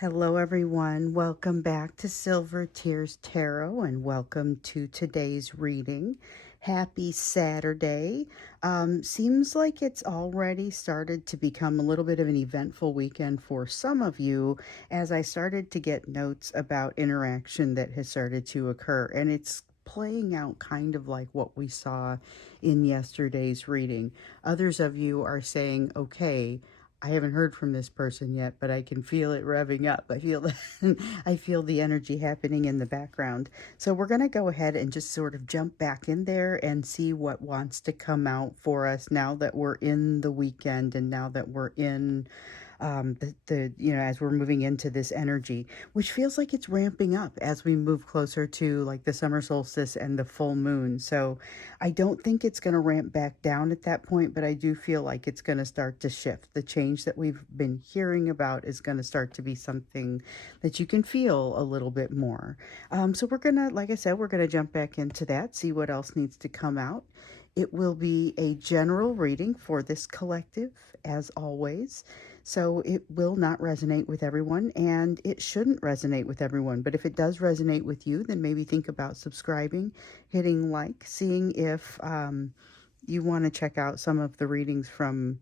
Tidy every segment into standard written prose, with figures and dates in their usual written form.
Hello, everyone. Welcome back to Silver Tears Tarot and welcome to today's reading. Happy Saturday. Seems like it's already started to become a little bit of an eventful weekend for some of you as I started to get notes about interaction that has started to occur. And it's playing out kind of like what we saw in yesterday's reading. Others of you are saying, okay, I haven't heard from this person yet, but I can feel it revving up. I feel I feel the energy happening in the background. So we're going to go ahead and just sort of jump back in there and see what wants to come out for us now that we're in the weekend and now that we're in as we're moving into this energy, which feels like it's ramping up as we move closer to like the summer solstice and the full moon. So I don't think it's going to ramp back down at that point, but I do feel like it's going to start to shift. The change that we've been hearing about is going to start to be something that you can feel a little bit more. So we're going to, like I said, we're going to jump back into that, see what else needs to come out. It will be a general reading for this collective, as always. So it will not resonate with everyone, and it shouldn't resonate with everyone. But if it does resonate with you, then maybe think about subscribing, hitting like, seeing if you want to check out some of the readings from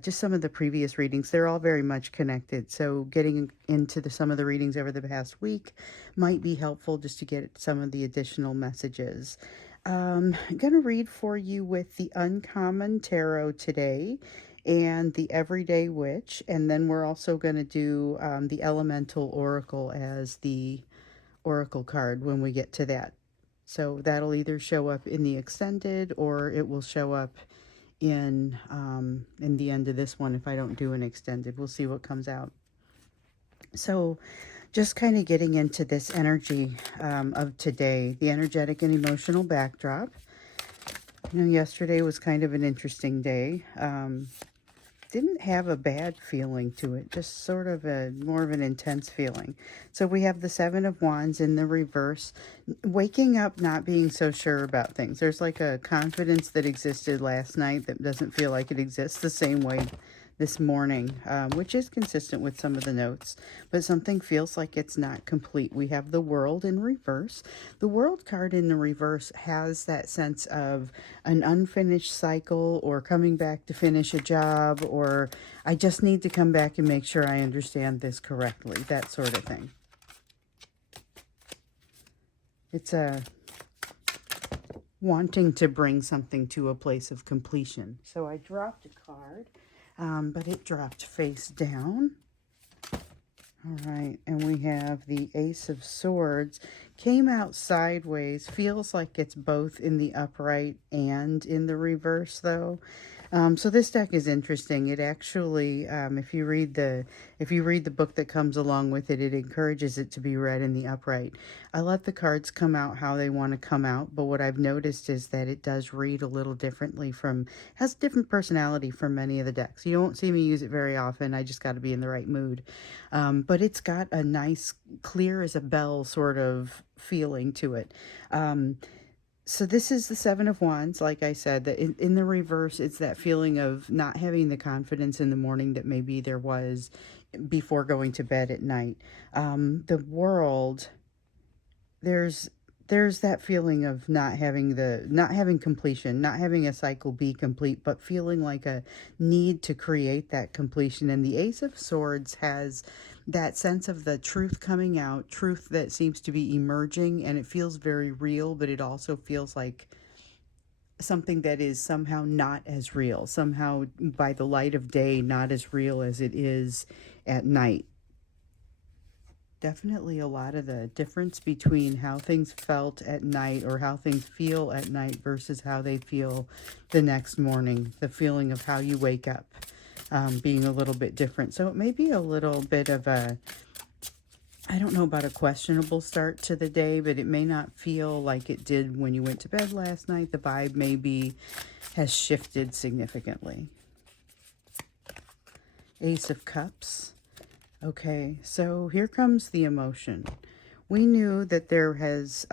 just some of the previous readings. They're all very much connected. So getting into some of the readings over the past week might be helpful just to get some of the additional messages. I'm going to read for you with the Uncommon Tarot today and the Everyday Witch. And then we're also going to do the Elemental Oracle as the Oracle card when we get to that. So that'll either show up in the extended or it will show up in the end of this one if I don't do an extended. We'll see what comes out. So just kind of getting into this energy of today, the energetic and emotional backdrop. Yesterday was kind of an interesting day. Didn't have a bad feeling to it, just sort of a more of an intense feeling. So we have the Seven of Wands in the reverse, waking up not being so sure about things. There's like a confidence that existed last night that doesn't feel like it exists the same way this morning, which is consistent with some of the notes, but something feels like it's not complete. We have the World in reverse. The World card in the reverse has that sense of an unfinished cycle or coming back to finish a job, or I just need to come back and make sure I understand this correctly, that sort of thing. It's a wanting to bring something to a place of completion. So I dropped a card. But it dropped face down. All right, and we have the Ace of Swords. Came out sideways. Feels like it's both in the upright and in the reverse, though. So this deck is interesting. It actually, if you read the book that comes along with it, it encourages it to be read in the upright. I let the cards come out how they want to come out, but what I've noticed is that it does read a little differently has different personality from many of the decks. You don't see me use it very often. I just got to be in the right mood. But it's got a nice, clear as a bell sort of feeling to it. So this is the Seven of Wands, like I said, that in the reverse, it's that feeling of not having the confidence in the morning that maybe there was before going to bed at night. The World, there's that feeling of not having completion, not having a cycle be complete, but feeling like a need to create that completion. And the Ace of Swords has that sense of the truth coming out, truth that seems to be emerging, and it feels very real, but it also feels like something that is somehow not as real, somehow by the light of day, not as real as it is at night. Definitely a lot of the difference between how things felt at night or how things feel at night versus how they feel the next morning. The feeling of how you wake up being a little bit different. So it may be a little bit of I don't know about a questionable start to the day, but it may not feel like it did when you went to bed last night. The vibe maybe has shifted significantly. Ace of Cups. Okay, so here comes the emotion. We knew that there's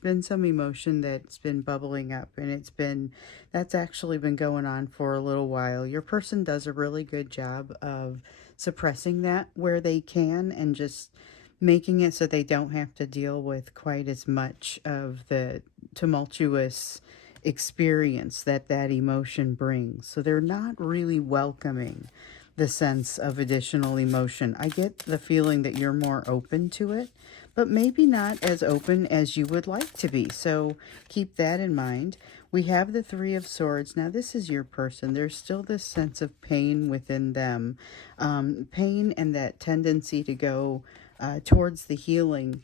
been some emotion that's been bubbling up, and that's actually been going on for a little while. Your person does a really good job of suppressing that where they can and just making it so they don't have to deal with quite as much of the tumultuous experience that that emotion brings. So they're not really welcoming the sense of additional emotion. I get the feeling that you're more open to it, but maybe not as open as you would like to be. So keep that in mind. We have the Three of Swords. Now, this is your person. There's still this sense of pain within them, pain and that tendency to go towards the healing,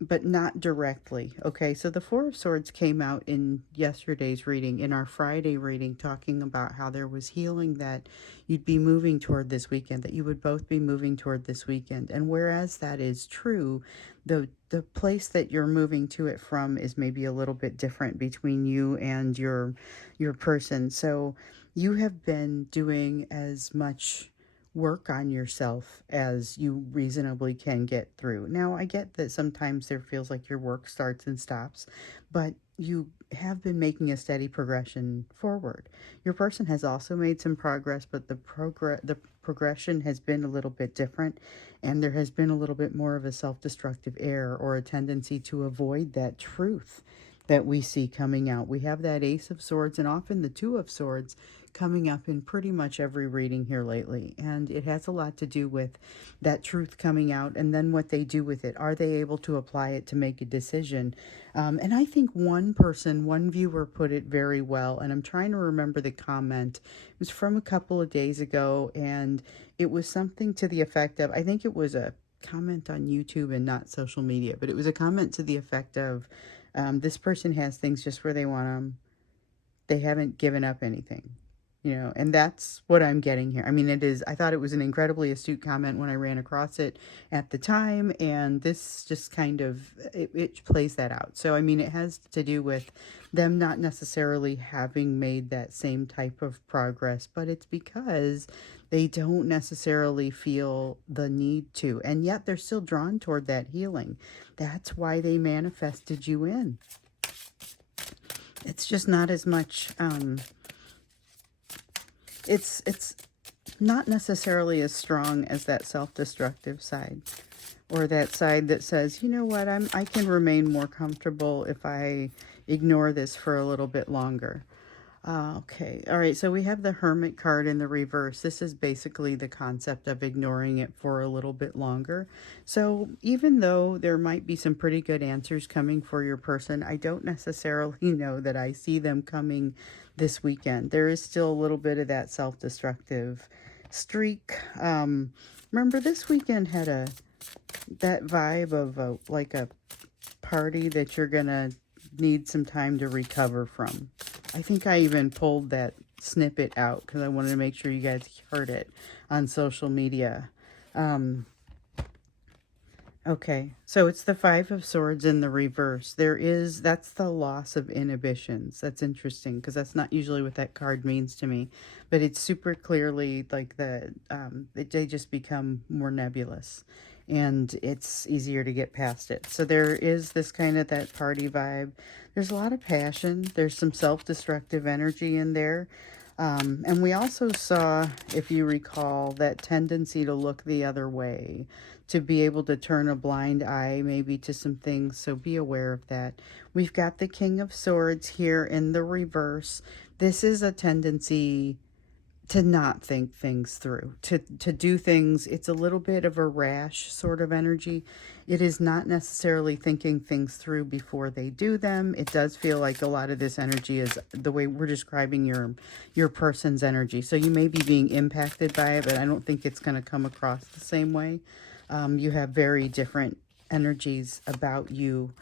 but not directly. Okay, so the Four of Swords came out in yesterday's reading, in our Friday reading, talking about how there was healing that you'd be moving toward this weekend, that you would both be moving toward this weekend. And whereas that is true, the place that you're moving to it from is maybe a little bit different between you and your person. So you have been doing as much work on yourself as you reasonably can get through. Now, I get that sometimes there feels like your work starts and stops, but you have been making a steady progression forward. Your person has also made some progress, but the progression has been a little bit different, and there has been a little bit more of a self-destructive error or a tendency to avoid that truth that we see coming out. We have that Ace of Swords and often the Two of Swords coming up in pretty much every reading here lately. And it has a lot to do with that truth coming out and then what they do with it. Are they able to apply it to make a decision? And I think one viewer put it very well, and I'm trying to remember the comment. It was from a couple of days ago, and it was something to the effect of, I think it was a comment on YouTube and not social media, but it was a comment to the effect of, this person has things just where they want them. They haven't given up anything, and that's what I'm getting here. I mean, I thought it was an incredibly astute comment when I ran across it at the time, and this just kind of, it plays that out. So, I mean, it has to do with them not necessarily having made that same type of progress, but it's because they don't necessarily feel the need to, and yet they're still drawn toward that healing. That's why they manifested you in. It's just not as much, it's not necessarily as strong as that self-destructive side, or that side that says, you know what, I can remain more comfortable if I ignore this for a little bit longer. Okay, all right, so we have the Hermit card in the reverse. This is basically the concept of ignoring it for a little bit longer. So even though there might be some pretty good answers coming for your person, I don't necessarily know that I see them coming this weekend. There is still a little bit of that self-destructive streak. Remember, this weekend had that vibe of like a party that you're gonna need some time to recover from. I think I even pulled that snippet out because I wanted to make sure you guys heard it on social media. Okay, so it's the Five of Swords in the reverse. That's the loss of inhibitions. That's interesting because that's not usually what that card means to me, but it's super clearly like they just become more nebulous and it's easier to get past it. So there is this kind of that party vibe. There's a lot of passion. There's some self-destructive energy in there. And we also saw, if you recall, that tendency to look the other way, to be able to turn a blind eye maybe to some things. So be aware of that. We've got the King of Swords here in the reverse. This is a tendency to not think things through, to do things. It's a little bit of a rash sort of energy. It is not necessarily thinking things through before they do them. It does feel like a lot of this energy is the way we're describing your person's energy. So you may be being impacted by it, but I don't think it's going to come across the same way. You have very different energies about you,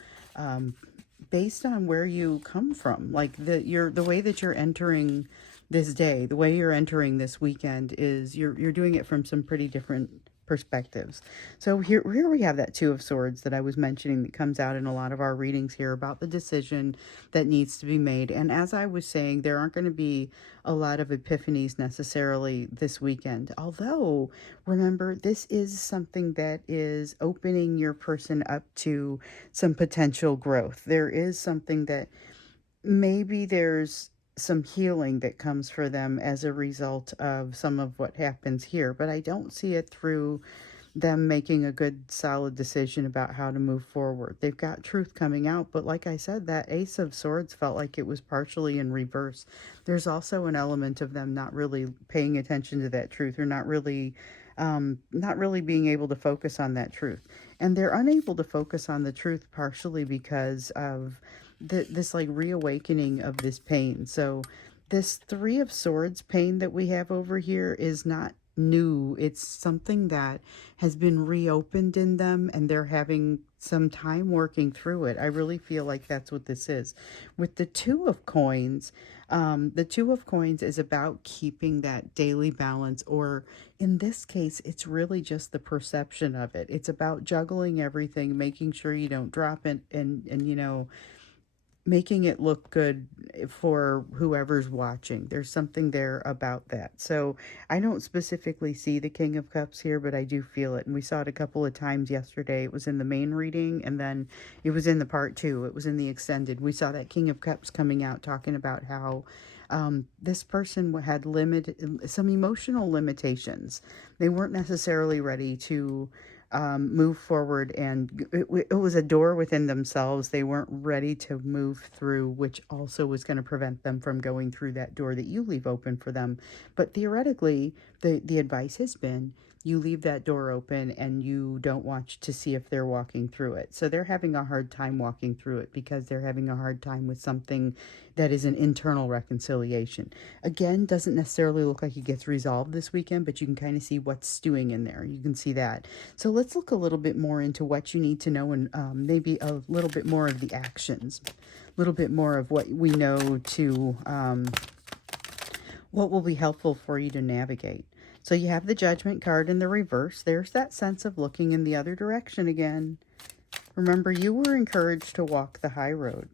based on where you come from. Like the way that you're entering this day, the way you're entering this weekend is you're doing it from some pretty different perspectives. So here we have that Two of Swords that I was mentioning that comes out in a lot of our readings here about the decision that needs to be made. And as I was saying, there aren't going to be a lot of epiphanies necessarily this weekend. Although, remember, this is something that is opening your person up to some potential growth. There is something that maybe there's some healing that comes for them as a result of some of what happens here, but I don't see it through them making a good solid decision about how to move forward. They've got truth coming out, but like I said, that Ace of Swords felt like it was partially in reverse. There's also an element of them not really paying attention to that truth, or not really being able to focus on that truth. And they're unable to focus on the truth partially because of this like reawakening of this pain. So this Three of Swords pain that we have over here is not new. It's something that has been reopened in them, and they're having some time working through it. I really feel like that's what this is. With the Two of Coins is about keeping that daily balance, or in this case, it's really just the perception of it. It's about juggling everything, making sure you don't drop it, and making it look good for whoever's watching. There's something there about that. So I don't specifically see the King of Cups here, but I do feel it. And we saw it a couple of times yesterday. It was in the main reading, and then it was in the part 2. It was in the extended. We saw that King of Cups coming out, talking about how this person had some emotional limitations. They weren't necessarily ready to move forward, and it was a door within themselves they weren't ready to move through, which also was going to prevent them from going through that door that you leave open for them. But theoretically, the advice has been you leave that door open and you don't watch to see if they're walking through it. So they're having a hard time walking through it because they're having a hard time with something that is an internal reconciliation. Again, doesn't necessarily look like it gets resolved this weekend, but you can kind of see what's stewing in there. You can see that. So let's look a little bit more into what you need to know, and maybe a little bit more of the actions, a little bit more of what we know to what will be helpful for you to navigate. So you have the Judgment card in the reverse. There's that sense of looking in the other direction again. Remember, you were encouraged to walk the high road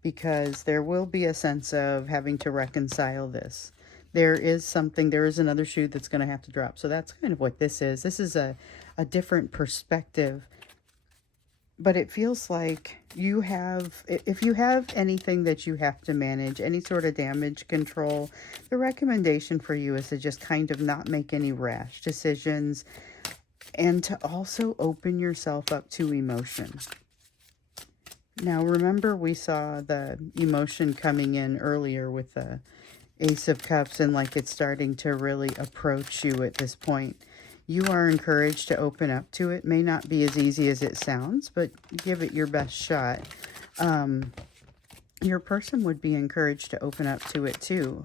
because there will be a sense of having to reconcile this. There is another shoe that's going to have to drop. So that's kind of what this is. This is a different perspective. But it feels like if you have anything that you have to manage, any sort of damage control, the recommendation for you is to just kind of not make any rash decisions, and to also open yourself up to emotion. Now, remember, we saw the emotion coming in earlier with the Ace of Cups, and like it's starting to really approach you at this point. You are encouraged to open up to it. May not be as easy as it sounds, but give it your best shot. Your person would be encouraged to open up to it too,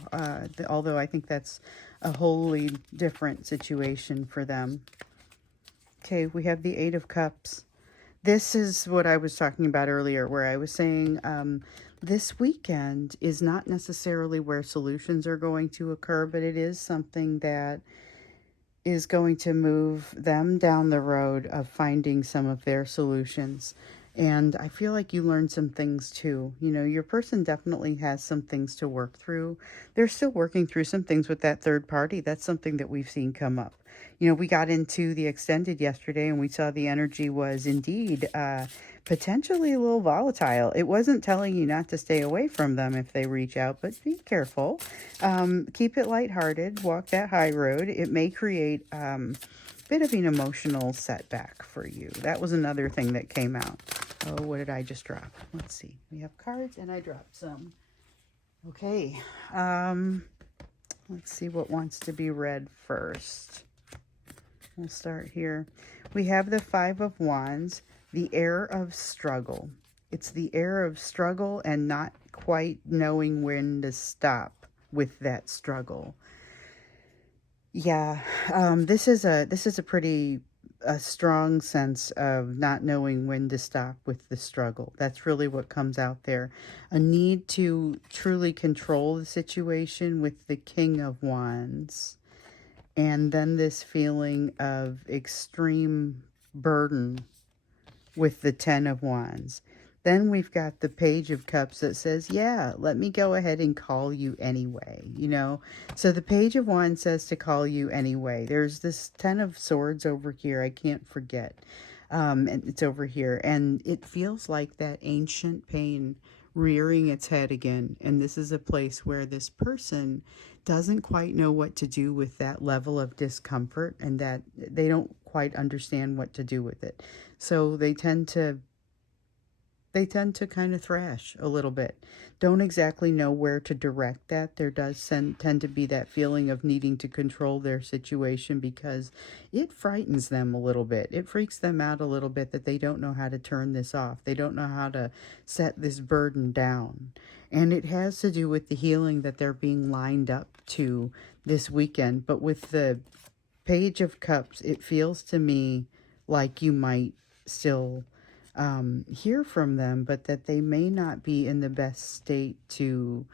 although I think that's a wholly different situation for them. Okay, we have the Eight of Cups. This is what I was talking about earlier, where I was saying this weekend is not necessarily where solutions are going to occur, but it is something that is going to move them down the road of finding some of their solutions. And I feel like you learned some things too. You know, your person definitely has some things to work through. They're still working through some things with that third party. That's something that we've seen come up. You know, we got into the extended yesterday and we saw the energy was indeed potentially a little volatile. It wasn't telling you not to stay away from them if they reach out, but be careful. Keep it lighthearted. Walk that high road. It may create a bit of an emotional setback for you. That was another thing that came out. Oh, what did I just drop? Let's see. We have cards and I dropped some. Okay. Let's see what wants to be read first. We'll start here. We have the Five of Wands, the air of struggle. It's the air of struggle and not quite knowing when to stop with that struggle. Yeah, this is a pretty strong sense of not knowing when to stop with the struggle. That's really what comes out there. A need to truly control the situation with the King of Wands. And then this feeling of extreme burden with the Ten of Wands. Then we've got the Page of Cups that says, yeah, let me go ahead and call you anyway, you know. So the Page of Wands says to call you anyway. There's this Ten of Swords over here. I can't forget. And it's over here. And it feels like that ancient pain rearing its head again. And this is a place where this person doesn't quite know what to do with that level of discomfort, and that they don't quite understand what to do with it. So they tend to kind of thrash a little bit. Don't exactly know where to direct that. There does tend to be that feeling of needing to control their situation because it frightens them a little bit. It freaks them out a little bit that they don't know how to turn this off. They don't know how to set this burden down. And it has to do with the healing that they're being lined up to this weekend. But with the Page of Cups, it feels to me like you might still hear from them, but that they may not be in the best state to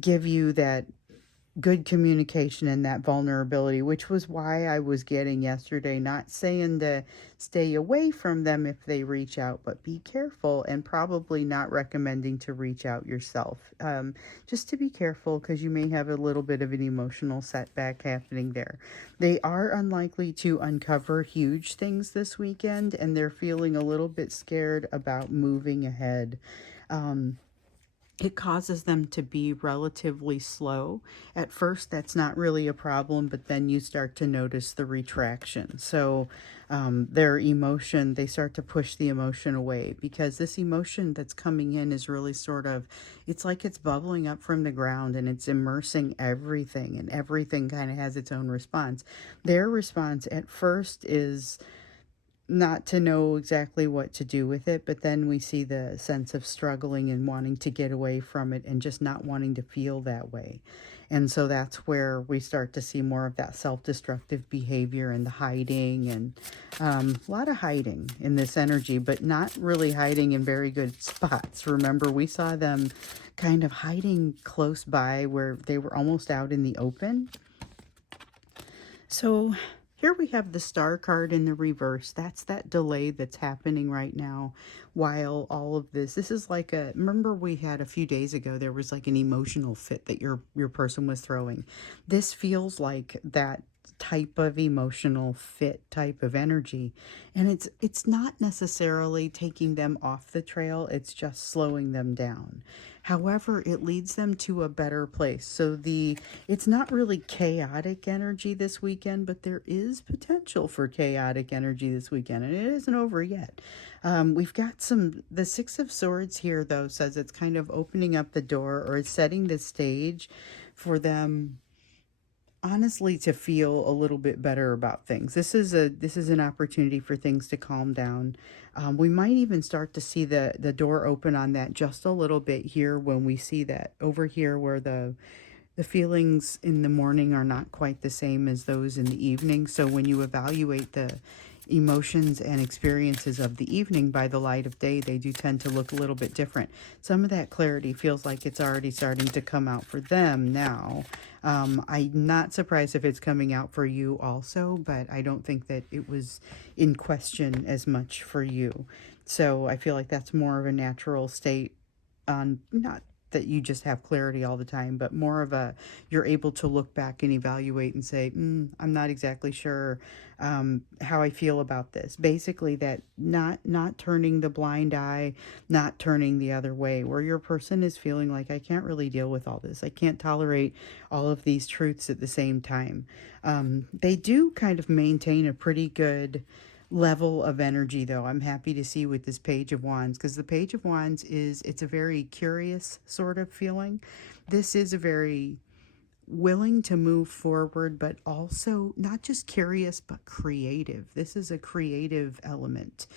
give you that good communication and that vulnerability, which was why I was getting yesterday, not saying to stay away from them if they reach out, but be careful, and probably not recommending to reach out yourself. Just to be careful, because you may have a little bit of an emotional setback happening there. They are unlikely to uncover huge things this weekend, and they're feeling a little bit scared about moving ahead. It causes them to be relatively slow. At first, that's not really a problem, but then you start to notice the retraction. So their emotion, they start to push the emotion away, because this emotion that's coming in is really sort of, it's like it's bubbling up from the ground and it's immersing everything, and everything kind of has its own response. Their response at first is not to know exactly what to do with it, but then we see the sense of struggling and wanting to get away from it and just not wanting to feel that way. And so that's where we start to see more of that self-destructive behavior and the hiding, and a lot of hiding in this energy, but not really hiding in very good spots. Remember, we saw them kind of hiding close by where they were almost out in the open. So here we have the Star card in the reverse. That's that delay that's happening right now while all of this is like remember we had a few days ago, there was like an emotional fit that your person was throwing. This feels like that type of emotional fit type of energy, and it's not necessarily taking them off the trail, it's just slowing them down. However, it leads them to a better place. So it's not really chaotic energy this weekend, but there is potential for chaotic energy this weekend, and it isn't over yet. We've got the Six of Swords here, though, says it's kind of opening up the door, or it's setting the stage for them honestly to feel a little bit better about things. This is an opportunity for things to calm down. We might even start to see the door open on that just a little bit here, when we see that over here where the feelings in the morning are not quite the same as those in the evening. So when you evaluate the emotions and experiences of the evening by the light of day, they do tend to look a little bit different. Some of that clarity feels like it's already starting to come out for them now. I'm not surprised if it's coming out for you also, but I don't think that it was in question as much for you. So I feel like that's more of a natural state, on not that you just have clarity all the time, but more of you're able to look back and evaluate and say, I'm not exactly sure how I feel about this. Basically, that not turning the blind eye, not turning the other way, where your person is feeling like, I can't really deal with all this. I can't tolerate all of these truths at the same time. They do kind of maintain a pretty good level of energy, though. I'm happy to see with this Page of Wands, because the Page of Wands it's a very curious sort of feeling. This is a very willing to move forward, but also not just curious, but creative. This is a creative element.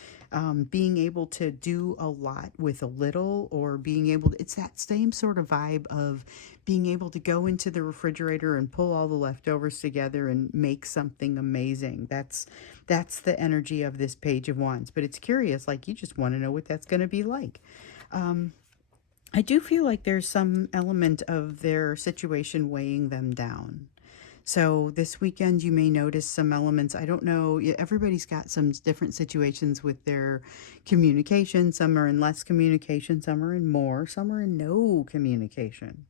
Being able to do a lot with a little, or being able to, it's that same sort of vibe of being able to go into the refrigerator and pull all the leftovers together and make something amazing. That's the energy of this Page of Wands. But it's curious, like you just want to know what that's going to be like. I do feel like there's some element of their situation weighing them down. So this weekend, you may notice some elements. I don't know. Everybody's got some different situations with their communication. Some are in less communication. Some are in more. Some are in no communication.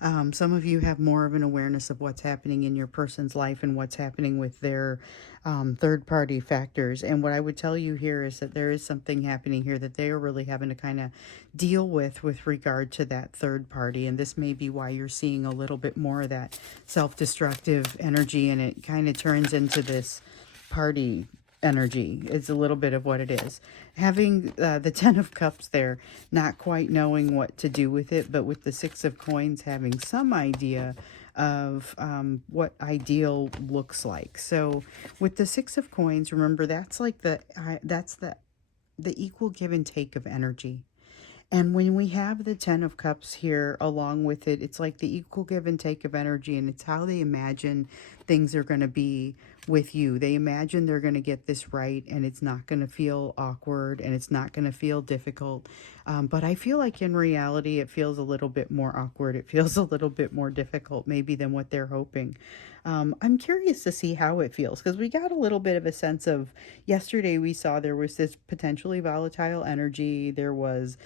Some of you have more of an awareness of what's happening in your person's life and what's happening with their third party factors. And what I would tell you here is that there is something happening here that they are really having to kind of deal with regard to that third party. And this may be why you're seeing a little bit more of that self destructive energy, and it kind of turns into this party energy. It's a little bit of what it is. Having the Ten of Cups there, not quite knowing what to do with it, but with the Six of Coins having some idea of what ideal looks like. So with the Six of Coins, remember that's like that's the equal give and take of energy. And when we have the Ten of Cups here along with it, it's like the equal give and take of energy, and it's how they imagine things are going to be with you. They imagine they're going to get this right, and it's not going to feel awkward, and it's not going to feel difficult. But I feel like in reality, it feels a little bit more awkward. It feels a little bit more difficult, maybe, than what they're hoping. I'm curious to see how it feels, because we got a little bit of a sense of yesterday. We saw there was this potentially volatile energy. There was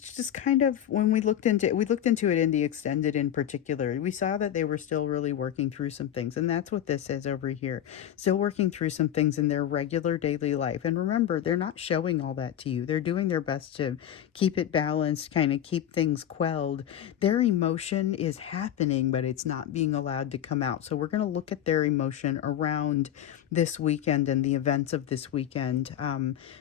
just kind of, when we looked into it in the extended in particular, we saw that they were still really working through some things, and that's what this is over here. Still working through some things in their regular daily life. And remember, they're not showing all that to you. They're doing their best to keep it balanced, kind of keep things quelled. Their emotion is happening, but it's not being allowed to come out. So we're going to look at their emotion around this weekend and the events of this weekend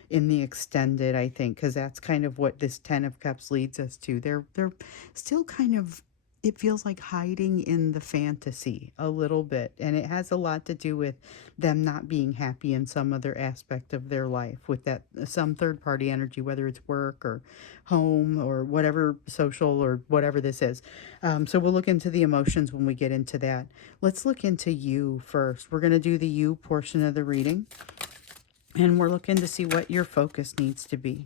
in the extended, I think, because that's kind of what this Ten of Cups leads us to. They're still kind of, it feels like hiding in the fantasy a little bit, and it has a lot to do with them not being happy in some other aspect of their life with that some third party energy, whether it's work or home or whatever, social or whatever this is. So we'll look into the emotions when we get into that. Let's look into you first. We're going to do the you portion of the reading, and we're looking to see what your focus needs to be.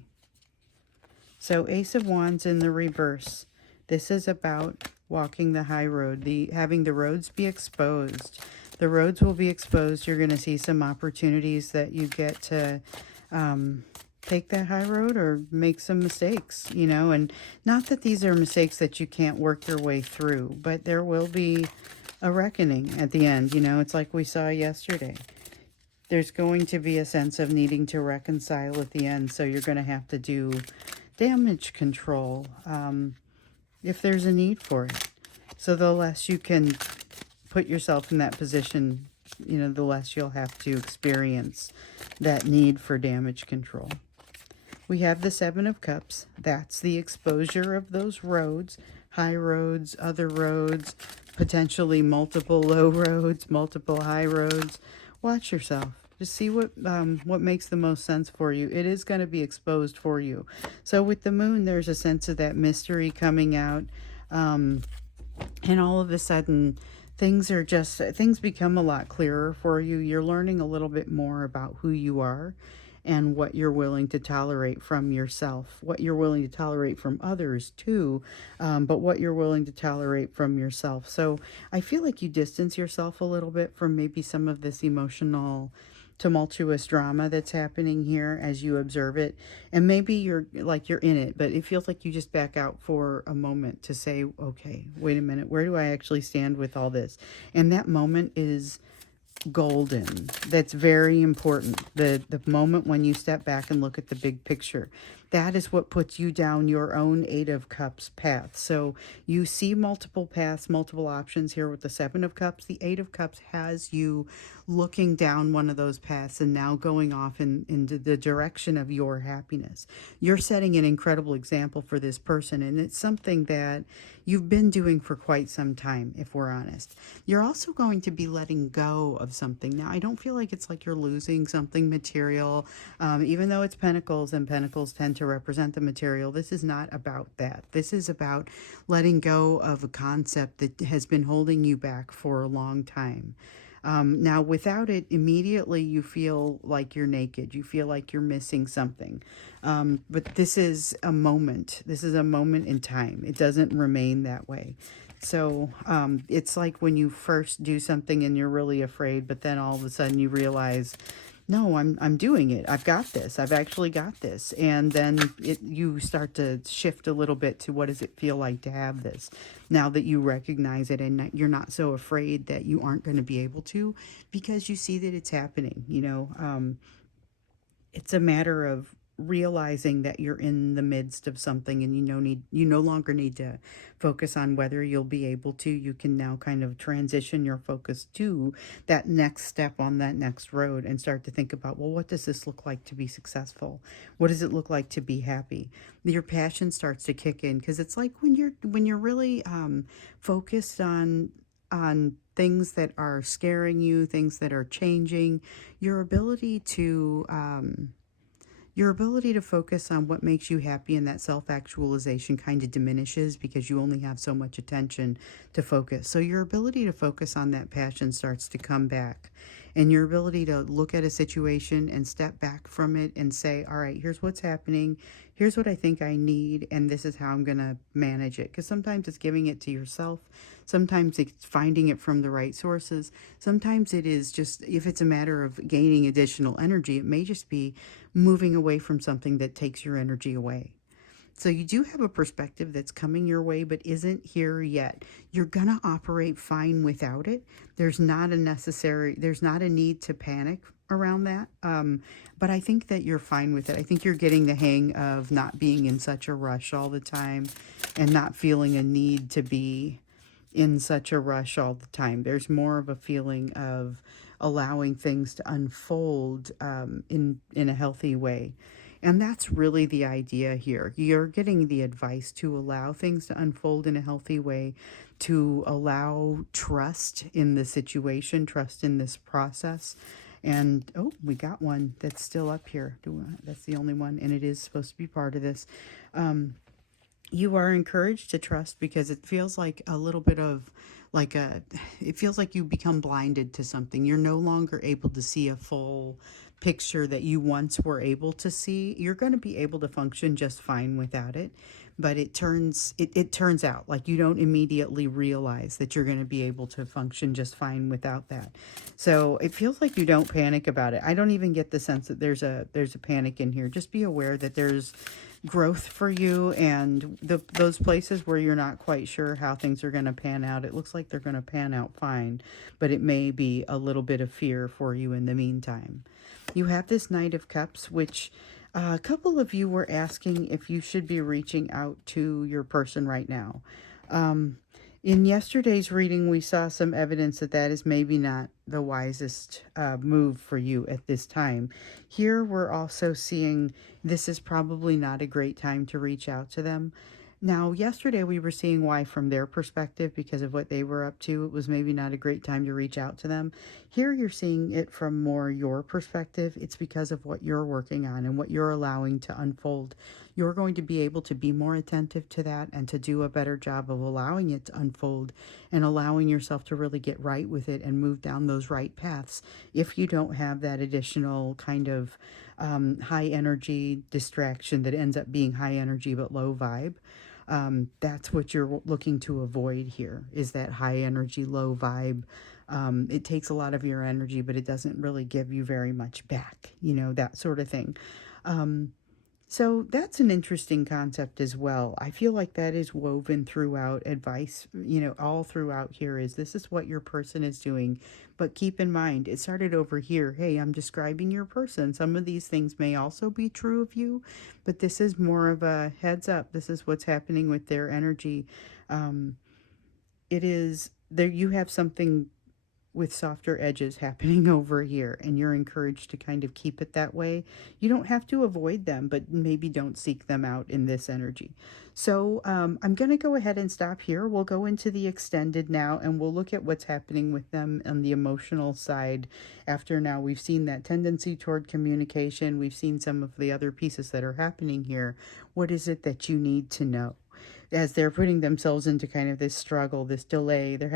So Ace of Wands in the reverse. This is about walking the high road, having the roads be exposed. The roads will be exposed. You're going to see some opportunities that you get to take that high road or make some mistakes, and not that these are mistakes that you can't work your way through, but there will be a reckoning at the end. It's like we saw yesterday. There's going to be a sense of needing to reconcile at the end, so you're going to have to do damage control if there's a need for it. So the less you can put yourself in that position, the less you'll have to experience that need for damage control. We have the Seven of Cups. That's the exposure of those roads, high roads, other roads, potentially multiple low roads, multiple high roads. Watch yourself. Just see what makes the most sense for you. It is going to be exposed for you. So with the moon, there's a sense of that mystery coming out. And all of a sudden, things become a lot clearer for you. You're learning a little bit more about who you are and what you're willing to tolerate from yourself, what you're willing to tolerate from others too, but what you're willing to tolerate from yourself. So I feel like you distance yourself a little bit from maybe some of this emotional tumultuous drama that's happening here as you observe it, and maybe you're in it, but it feels like you just back out for a moment to say, okay, wait a minute, where do I actually stand with all this? And that moment is golden. That's very important. The moment when you step back and look at the big picture, that is what puts you down your own Eight of Cups path. So you see multiple paths, multiple options here with the Seven of Cups. The Eight of Cups has you looking down one of those paths and now going off into the direction of your happiness. You're setting an incredible example for this person, and it's something that you've been doing for quite some time, if we're honest. You're also going to be letting go of something. Now, I don't feel like it's like you're losing something material, even though it's Pentacles, and Pentacles tend to represent the material. This is not about that. This is about letting go of a concept that has been holding you back for a long time. Now, without it, immediately you feel like you're naked. You feel like you're missing something. But this is a moment. This is a moment in time. It doesn't remain that way. So it's like when you first do something and you're really afraid, but then all of a sudden you realize no, I'm doing it. I've got this. I've actually got this. And then you start to shift a little bit to what does it feel like to have this now that you recognize it, and you're not so afraid that you aren't going to be able to, because you see that it's happening. It's a matter of realizing that you're in the midst of something, and you no longer need to focus on whether you'll be able to. You can now kind of transition your focus to that next step on that next road and start to think about, well, what does this look like to be successful? What does it look like to be happy? Your passion starts to kick in, because it's like when you're really focused on things that are scaring you, things that are changing, your ability to focus on what makes you happy, and that self-actualization kind of diminishes because you only have so much attention to focus. So your ability to focus on that passion starts to come back. And your ability to look at a situation and step back from it and say, all right, here's what's happening. Here's what I think I need, and this is how I'm going to manage it. Because sometimes it's giving it to yourself. Sometimes it's finding it from the right sources. Sometimes it is just, if it's a matter of gaining additional energy, it may just be moving away from something that takes your energy away. So you do have a perspective that's coming your way, but isn't here yet. You're going to operate fine without it. There's not a need to panic around that. But I think that you're fine with it. I think you're getting the hang of not being in such a rush all the time, and not feeling a need to be in such a rush all the time. There's more of a feeling of allowing things to unfold in a healthy way. And that's really the idea here. You're getting the advice to allow things to unfold in a healthy way, to allow trust in the situation, trust in this process. And oh, we got one that's still up here. That's the only one, and it is supposed to be part of this. You are encouraged to trust, because it feels like a little bit of it feels like you become blinded to something. You're no longer able to see a full picture that you once were able to see. You're going to be able to function just fine without it, but it turns out like you don't immediately realize that you're going to be able to function just fine without that. So it feels like you don't panic about it. I don't even get the sense that there's a panic in here. Just be aware that there's growth for you, and those places where you're not quite sure how things are going to pan out, it looks like they're going to pan out fine, but it may be a little bit of fear for you in the meantime. You have this Knight of Cups, which a couple of you were asking if you should be reaching out to your person right now. In yesterday's reading, we saw some evidence that that is maybe not the wisest move for you at this time. Here, we're also seeing this is probably not a great time to reach out to them. Now, yesterday we were seeing why from their perspective, because of what they were up to, it was maybe not a great time to reach out to them. Here you're seeing it from more your perspective. It's because of what you're working on and what you're allowing to unfold. You're going to be able to be more attentive to that and to do a better job of allowing it to unfold and allowing yourself to really get right with it and move down those right paths if you don't have that additional kind of high energy distraction that ends up being high energy but low vibe. That's what you're looking to avoid here, is that high energy, low vibe. It takes a lot of your energy, but it doesn't really give you very much back, that sort of thing. So that's an interesting concept as well. I feel like that is woven throughout advice, all throughout here is this is what your person is doing. But keep in mind, it started over here. Hey, I'm describing your person. Some of these things may also be true of you, but this is more of a heads up. This is what's happening with their energy. It is there. You have something with softer edges happening over here, and you're encouraged to kind of keep it that way. You don't have to avoid them, but maybe don't seek them out in this energy. So I'm going to go ahead and stop here. We'll go into the extended now, and we'll look at what's happening with them on the emotional side. After now we've seen that tendency toward communication, we've seen some of the other pieces that are happening here. What is it that you need to know as they're putting themselves into kind of this struggle, this delay? They're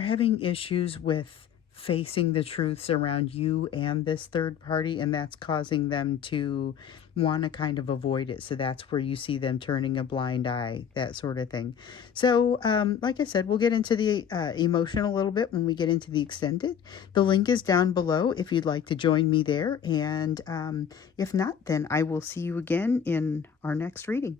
having issues with facing the truths around you and this third party, and that's causing them to want to kind of avoid it. So that's where you see them turning a blind eye, that sort of thing. So, like I said, we'll get into the emotion a little bit when we get into the extended. The link is down below if you'd like to join me there. And if not, then I will see you again in our next reading.